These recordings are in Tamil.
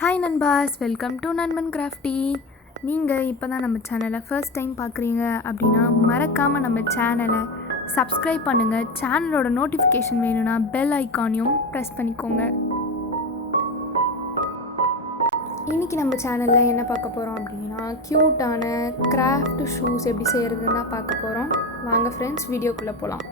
Hi நண்பாஸ், welcome to NANBANCRAFTI. நீங்கள் இப்போ தான் நம்ம சேனலை ஃபர்ஸ்ட் டைம் பார்க்குறீங்க அப்படின்னா மறக்காமல் நம்ம சேனலை சப்ஸ்கிரைப் பண்ணுங்கள். சேனலோட நோட்டிஃபிகேஷன் வேணும்னா பெல் ஐக்கானையும் ப்ரெஸ் பண்ணிக்கோங்க. இன்றைக்கி நம்ம சேனலில் என்ன பார்க்க போகிறோம் அப்படின்னா க்யூட்டான கிராஃப்ட் ஷூஸ் எப்படி செய்கிறதுன்னு தான் பார்க்க போகிறோம். வாங்க ஃப்ரெண்ட்ஸ், வீடியோக்குள்ளே போகலாம்.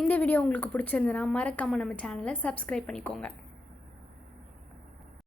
இந்த வீடியோ உங்களுக்கு பிடிச்சிருந்ததுன்னா மறக்காமல் நம்ம சேனலை சப்ஸ்கிரைப் பண்ணிக்கோங்க.